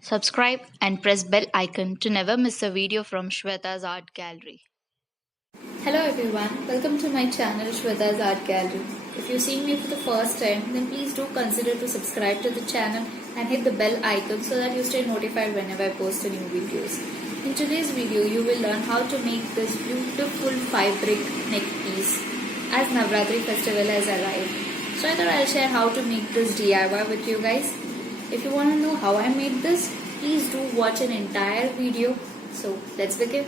Subscribe and press bell icon to never miss a video from Shweta's Art Gallery. Hello everyone, welcome to my channel Shweta's Art Gallery. If you're seeing me for the first time, then please do consider to subscribe to the channel and hit the bell icon so that you stay notified whenever I post a new videos. In today's video, you will learn how to make this beautiful fabric neck piece as Navratri festival has arrived. So I thought I'll share how to make this DIY with you guys. If you want to know how I made this, please do watch an entire video. So let's begin.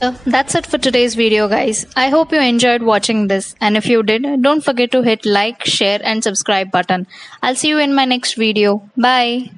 So that's it for today's video, guys. I hope you enjoyed watching this, and if you did, don't forget to hit like, share and subscribe button. I'll see you in my next video. Bye.